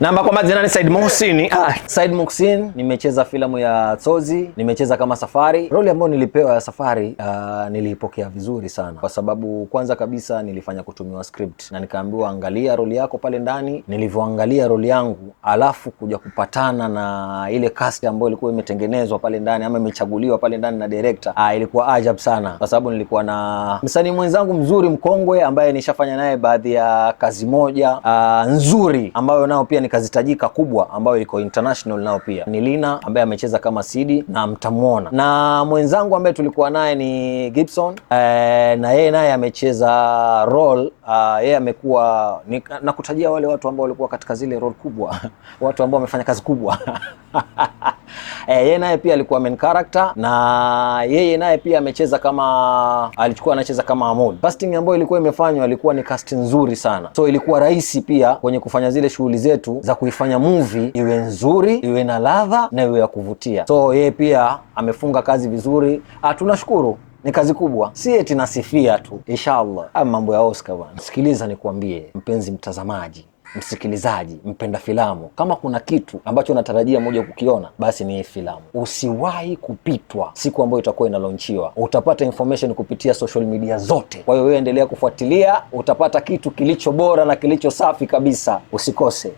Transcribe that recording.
Namba kwa majina ni Said Muhsin. Said Muhsin, nimecheza filamu ya Tsozi, nimecheza kama Safari. Roli ambayo nilipewa ya Safari nilipokea vizuri sana, kwa sababu kwanza kabisa nilifanya kutumiwa script na nikaambiwa angalia roli yako pale ndani. Nilivyoangalia roli yangu alafu kuja kupatana na ile cast ambayo ilikuwa imetengenezwa pale ndani ama imechaguliwa pale ndani na director, ilikuwa ajabu sana, kwa sababu nilikuwa na msanii mwenzangu mzuri mkongwe ambaye nishafanya naye baadhi ya kazi moja nzuri ambayo nao pia ni kazi tajika kubwa ambayo iko international. Nao pia ni Lina ambaye amecheza kama Sidi na mtamuona, na mwenzangu ambaye tulikuwa naye ni Gibson na yeye naye amecheza role. Yeye amekuwa na kutajia wale watu ambao walikuwa katika zile role kubwa watu ambao wamefanya kazi kubwa yeye naye pia alikuwa main character, na yeye naye pia amecheza kama anacheza kama Amod. Casting ambayo ilikuwa imefanywa ilikuwa ni casting nzuri sana, so ilikuwa rahisi pia kwenye kufanya zile shughuli zetu za kuifanya movie iwe nzuri, iwe na ladha na iwe ya kuvutia. So yeye pia amefunga kazi vizuri. Tunashukuru, ni kazi kubwa, si eti nasifia tu. Inshallah mambo ya Oscar bwana. Sikiliza nikwambie, mpenzi mtazamaji, msikilizaji, mpenda filamu, kama kuna kitu ambacho natarajia moja kukiona, basi ni hii filamu. Usiwahi kupitwa siku ambayo itakuwa inalaunchiwa. Utapata information kupitia social media zote, kwa hiyo wewe endelea kufuatilia, utapata kitu kilicho bora na kilicho safi kabisa. Usikose.